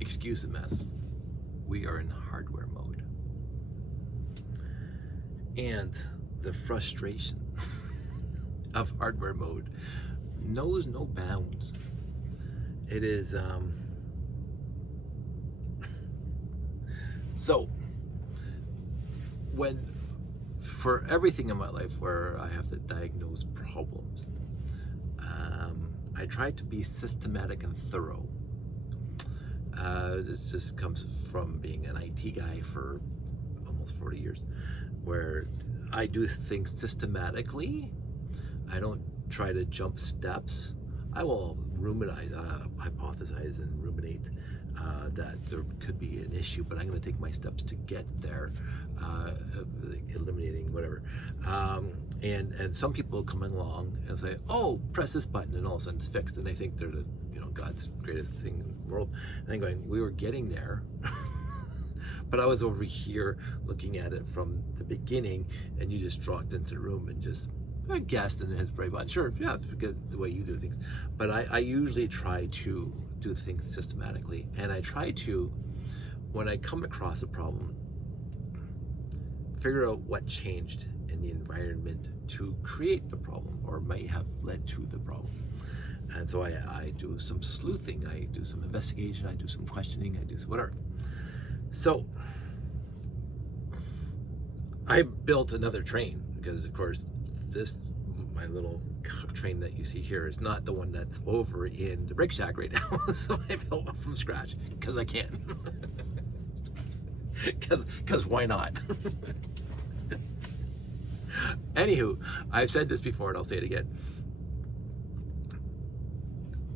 excuse the mess. We are in hardware mode. And the frustration of hardware mode knows no bounds. It is, so for everything in my life where I have to diagnose problems, I try to be systematic and thorough. This just comes from being an IT guy for almost 40 years, where I do things systematically. I don't try to jump steps. I will ruminate, hypothesize and ruminate that there could be an issue, but I'm going to take my steps to get there, eliminating whatever. And some people come along and say, "Oh, press this button," and all of a sudden it's fixed, and they think they're the God's greatest thing in the world. And I'm going, we were getting there. But I was over here looking at it from the beginning, and you just dropped into the room and just guessed and hit the right button. Sure, yeah, because the way you do things. But I usually try to do things systematically, and I try to, when I come across a problem, figure out what changed in the environment to create the problem, or might have led to the problem. And so I do some sleuthing, I do some investigation, I do some questioning, I do some whatever. So I built another train because, of course, my little train that you see here is not the one that's over in the brick shack right now. So I built one from scratch because I can. Because why not? Anywho, I've said this before and I'll say it again.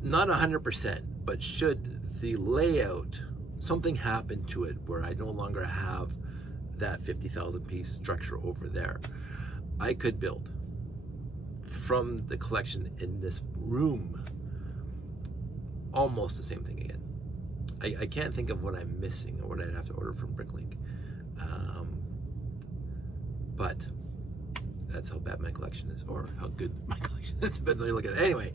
Not 100%, but should the layout, something happen to it where I no longer have that 50,000 piece structure over there, I could build from the collection in this room almost the same thing again. I can't think of what I'm missing or what I'd have to order from Bricklink. But that's how bad my collection is, or how good my collection is. Depends how you look at it. Anyway,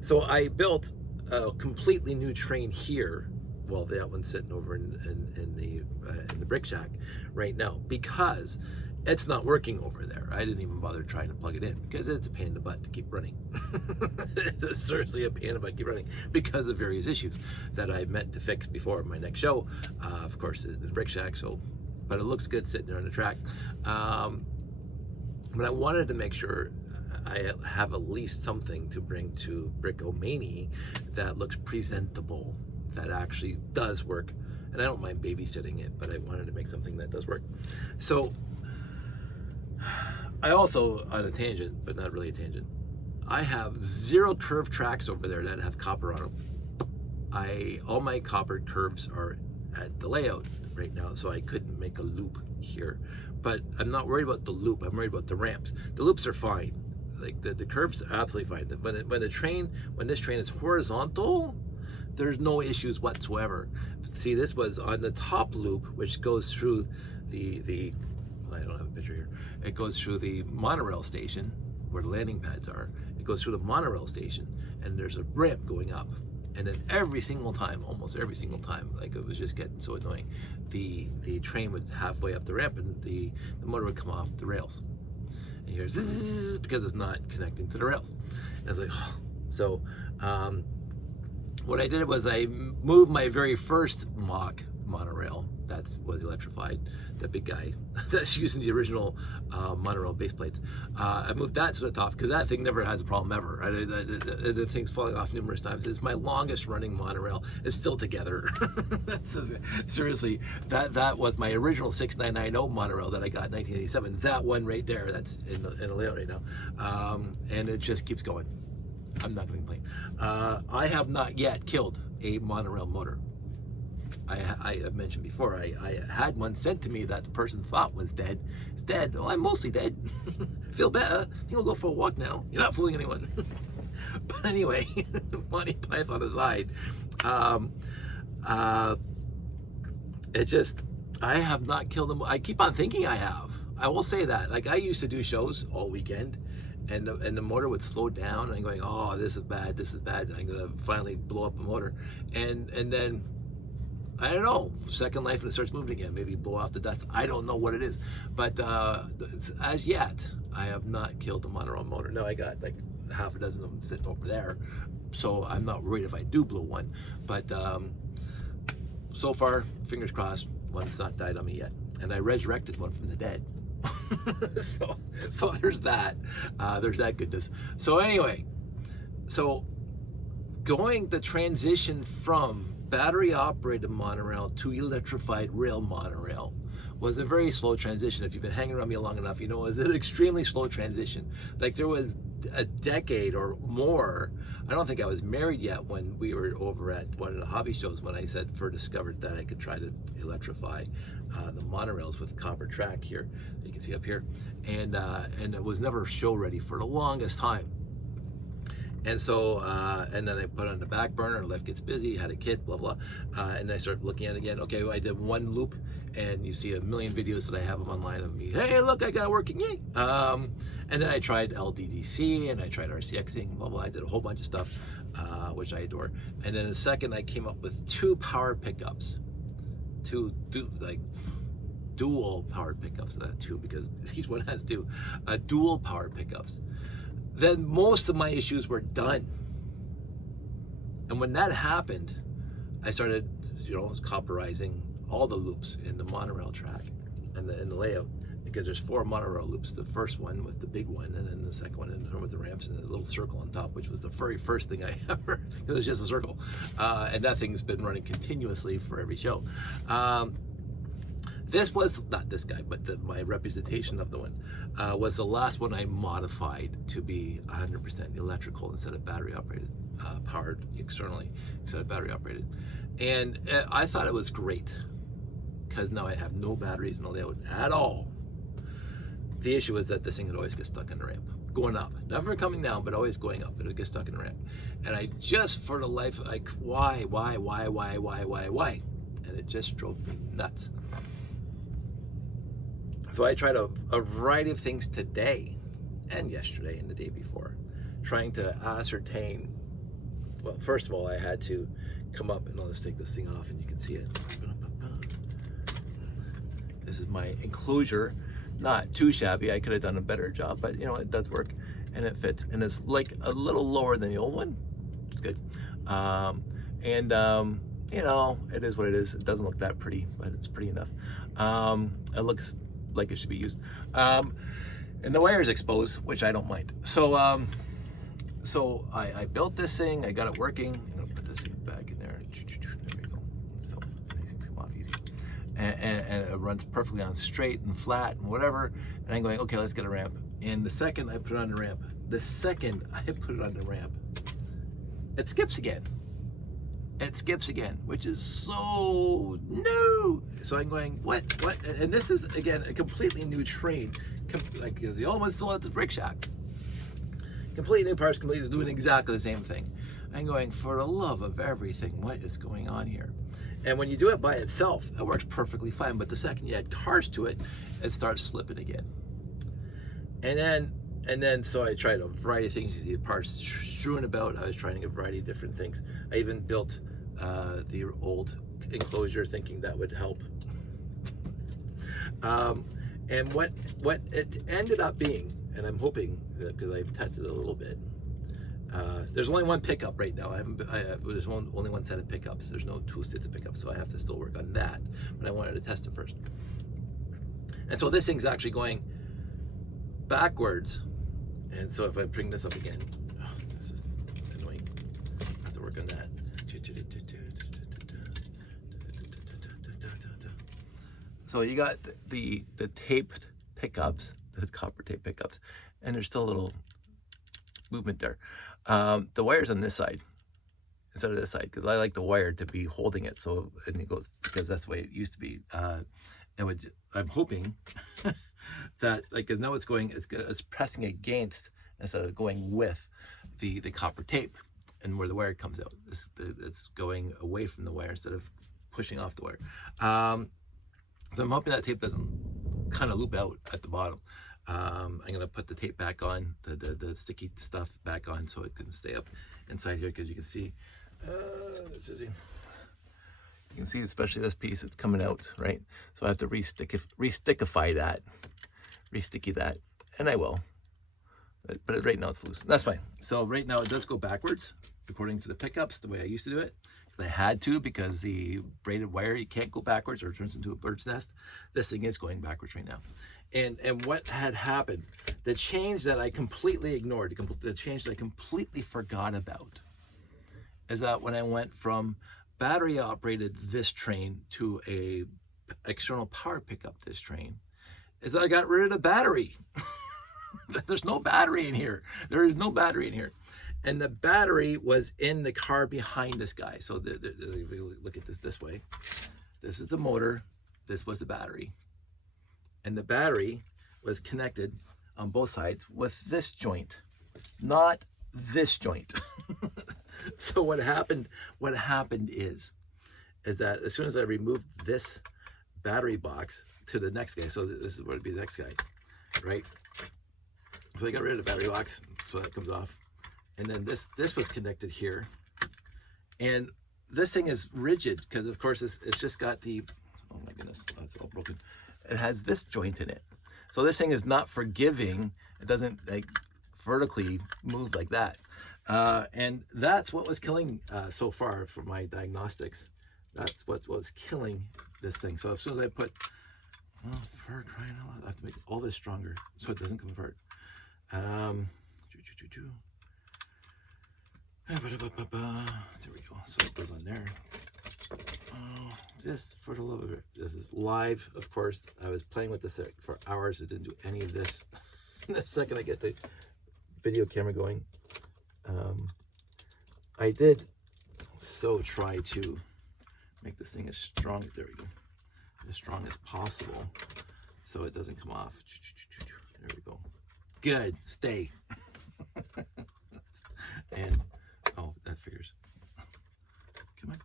so I built a completely new train here. Well, that one's sitting over in the brick shack right now because it's not working over there. I didn't even bother trying to plug it in because it's a pain in the butt to keep running. It's seriously a pain in the butt to keep running because of various issues that I meant to fix before my next show. Of course, it's brick shack, so, but it looks good sitting there on the track. But I wanted to make sure I have at least something to bring to Brickomania that looks presentable, that actually does work. And I don't mind babysitting it, but I wanted to make something that does work. So I also, on a tangent, but not really a tangent, I have 0 curved tracks over there that have copper on them. All my copper curves are at the layout right now, so I couldn't make a loop here. But I'm not worried about the loop, I'm worried about the ramps. The loops are fine. Like the curves are absolutely fine. When this train is horizontal, there's no issues whatsoever. See, this was on the top loop, which goes through the I don't have a picture here. It goes through the monorail station where the landing pads are. It goes through the monorail station, and there's a ramp going up. And then every single time, almost every single time, like it was just getting so annoying, the train would halfway up the ramp and the motor would come off the rails. And you hear zzz, because it's not connecting to the rails. And I was like, oh. So what I did was I moved my very first mock monorail that was electrified, the big guy that's using the original monorail base plates. I moved that to the top because that thing never has a problem ever. The thing's falling off numerous times. It's my longest running monorail. It's still together. Seriously, that was my original 6990 monorail that I got in 1987. That one right there, that's in the layout right now. And it just keeps going. I'm not going to complain. I have not yet killed a monorail motor. I mentioned before, I had one sent to me that the person thought was dead. It's dead. Well, I'm mostly dead. Feel better. I think I'll go for a walk now. You're not fooling anyone. But anyway, Monty Python aside, it just, I have not killed them. I keep on thinking I have. I will say that. Like, I used to do shows all weekend, and the motor would slow down, and I'm going, oh, this is bad, I'm gonna finally blow up the motor, and then I don't know, second life and it starts moving again, maybe blow off the dust. I don't know what it is, but as yet I have not killed the Monorail motor. No, I got like half a dozen of them sitting over there, so I'm not worried if I do blow one, but so far, fingers crossed, one's not died on me yet, and I resurrected one from the dead. so there's that goodness. So anyway, so going the transition from battery operated monorail to electrified rail monorail was a very slow transition. If you've been hanging around me long enough, you know it was an extremely slow transition. Like there was a decade or more. I don't think I was married yet when we were over at one of the hobby shows when I discovered that I could try to electrify the monorails with copper track here. You can see up here, and it was never show ready for the longest time. And so, and then I put it on the back burner, life gets busy, had a kid, blah, blah. And then I started looking at it again. Okay, well, I did one loop, and you see a million videos that I have them online of me. Hey, look, I got it working, yay. And then I tried LDDC, and I tried RCXing, blah, blah. I did a whole bunch of stuff, which I adore. And then in a second, I came up with 2 power pickups. Dual power pickups, not 2, because each one has 2. Dual power pickups. Then most of my issues were done. And when that happened, I started, copperizing all the loops in the monorail track and in the layout, because there's 4 monorail loops. The first one with the big one, and then the second one with the ramps and the little circle on top, which was the very first thing I ever, it was just a circle. And that thing's been running continuously for every show. This was, not this guy, but my representation of the one, was the last one I modified to be 100% electrical instead of battery operated, powered externally instead of battery operated. And I thought it was great, because now I have no batteries in the layout at all. The issue is that this thing would always get stuck in the ramp, going up, never coming down, but always going up. It would get stuck in the ramp. And I just, for the life, like, why? And it just drove me nuts. So I tried a variety of things today and yesterday and the day before, trying to ascertain, well, first of all, I had to come up, and I'll just take this thing off and you can see it. This is my enclosure, not too shabby. I could have done a better job, but it does work and it fits, and it's like a little lower than the old one. It's good. It is what it is. It doesn't look that pretty, but it's pretty enough. It looks like it should be used, and the wire is exposed, which I don't mind. So I built this thing, I got it working. I'm gonna put this thing back in there. There we go. So these things come off easy, and it runs perfectly on straight and flat and whatever. And I'm going, okay, let's get a ramp. And the second I put it on the ramp, it skips again. Which is so new. So I'm going, what? And this is, again, a completely new train, because the old one's still at the brick shack. Completely new parts, completely doing exactly the same thing. I'm going, for the love of everything, what is going on here? And when you do it by itself, it works perfectly fine. But the second you add cars to it, it starts slipping again. And then, so I tried a variety of things. You see the parts strewn about. I was trying a variety of different things. I even built the old enclosure, thinking that would help. And what it ended up being, and I'm hoping that, because I've tested it a little bit, there's only one pickup right now. There's only one set of pickups. There's no 2 sets of pickups, so I have to still work on that. But I wanted to test it first. And so this thing's actually going backwards. And so if I bring this up again, this is annoying. I have to work on that. So you got the taped pickups, the copper tape pickups, and there's still a little movement there. The wire's on this side instead of this side, because I like the wire to be holding it, so, and it goes, because that's the way it used to be. I'm hoping that, like, because now it's pressing against instead of going with the copper tape, and where the wire comes out, it's going away from the wire instead of pushing off the wire. So I'm hoping that tape doesn't kind of loop out at the bottom. I'm gonna put the tape back on, the sticky stuff back on, so it can stay up inside here, because you can see, you can see, especially this piece, it's coming out, right? So I have to re-stickify that, re-sticky that, and I will. But right now it's loose. That's fine. So right now it does go backwards, according to the pickups, the way I used to do it. I had to, because the braided wire, you can't go backwards or it turns into a bird's nest. This thing is going backwards right now. And what had happened, the change that I completely ignored, the change that I completely forgot about, is that when I went from battery operated this train to a external power pickup this train, is that I got rid of the battery. There's no battery in here. There is no battery in here. And the battery was in the car behind this guy. So if you look at this way, this is the motor, this was the battery. And the battery was connected on both sides with this joint, not this joint. So what happened is that as soon as I removed this battery box to the next guy, so this is what would be the next guy, right? So I got rid of the battery box, so that comes off. And then this was connected here. And this thing is rigid, because of course it's just got the, oh my goodness, it's all broken. It has this joint in it. So this thing is not forgiving. It doesn't like vertically move like that. And that's what was killing so far for my diagnostics. That's what was killing this thing. So as soon as I put, well, for crying out loud, I have to make all this stronger so it doesn't convert. There we go. So it goes on there. Oh, this, for the love of it, this is live, of course. I was playing with this for hours. I didn't do any of this. The second I get the video camera going, I did so try to make this thing as strong, there we go, as strong as possible, so it doesn't come off. There we go. Good, stay. And oh, that figures. Come on.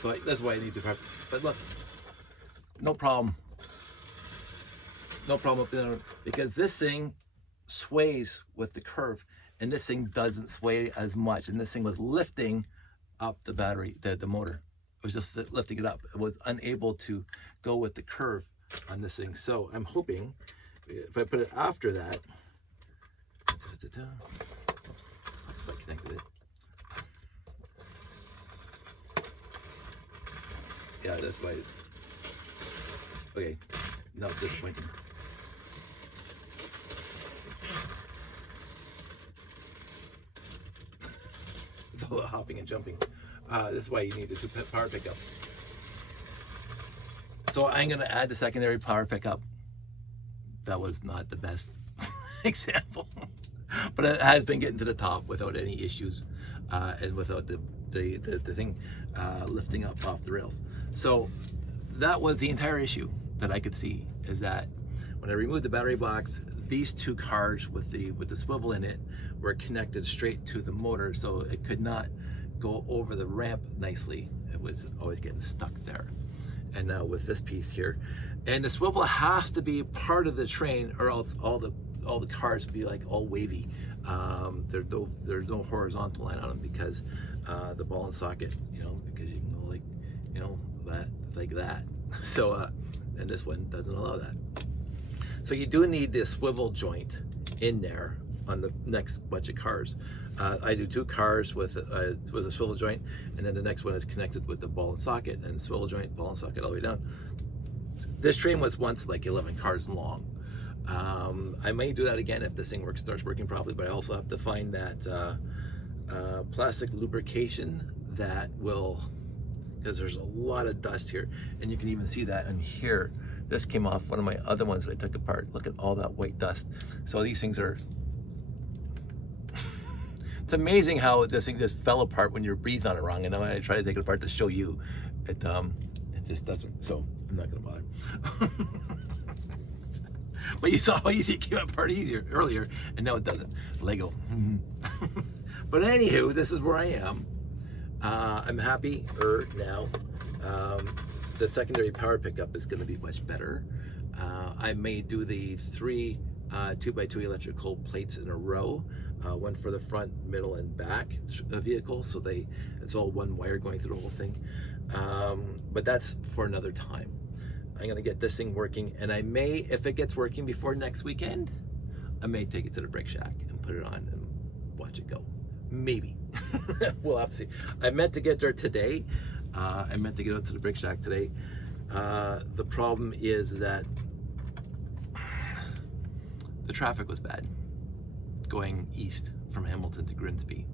So that's why I need to prep. But look, no problem. No problem up there, because this thing sways with the curve, and this thing doesn't sway as much. And this thing was lifting up the battery, the motor. It was just lifting it up. It was unable to go with the curve on this thing. So I'm hoping if I put it after that, if I connected it. Yeah, that's why. Okay, now it's disappointing. It's all the hopping and jumping. This is why you need the two power pickups. So I'm going to add the secondary power pickup. That was not the best example, but it has been getting to the top without any issues, and without the thing lifting up off the rails. So that was the entire issue that I could see, is that when I removed the battery box, these two cars with the swivel in it were connected straight to the motor, so it could not go over the ramp nicely. It was always getting stuck there. And now with this piece here, and the swivel has to be part of the train, or else all the cars be like all wavy. There's no horizontal line on them, because the ball and socket, because you can go like, that like that. So and this one doesn't allow that. So you do need this swivel joint in there on the next bunch of cars. I do two cars with a swivel joint, and then the next one is connected with the ball and socket, and swivel joint, ball and socket all the way down. This train was once like 11 cars long. I may do that again if this thing starts working properly, but I also have to find that plastic lubrication that will, because there's a lot of dust here, and you can even see that in here. This came off one of my other ones that I took apart. Look at all that white dust. So these things are, it's amazing how this thing just fell apart when you breathe on it wrong. And when I try to take it apart to show you, it just doesn't. So I'm not gonna bother. But you saw how easy it came apart earlier, and now it doesn't. Lego. But anywho, this is where I am. I'm happy now. The secondary power pickup is going to be much better. I may do the 3 2x2 electrical plates in a row, one for the front, middle, and back vehicle, so it's all one wire going through the whole thing. But that's for another time. I'm gonna get this thing working, and I may, if it gets working before next weekend, I may take it to the brake shack and put it on and watch it go. Maybe. We'll have to see. I meant to get there today. I meant to get out to the brake shack today. The problem is that the traffic was bad going east from Hamilton to Grimsby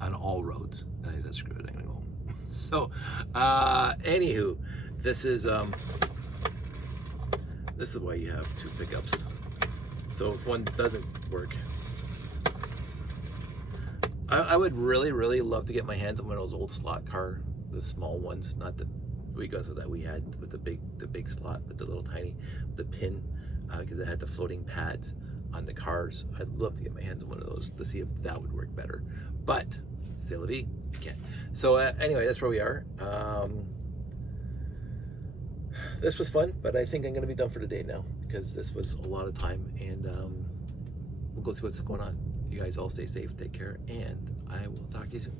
on all roads. And I said, screw it, I'm gonna go home. So, anywho, this is why you have 2 pickups. So if one doesn't work, I would really love to get my hands on one of those old slot car, the small ones, not the because of that we had with the big slot, but the little tiny, the pin, because it had the floating pads on the cars. I'd love to get my hands on one of those to see if that would work better, but c'est la vie, I can't. So anyway, that's where we are. This was fun, but I think I'm going to be done for the day now because this was a lot of time, and we'll go see what's going on. You guys all stay safe, take care, and I will talk to you soon.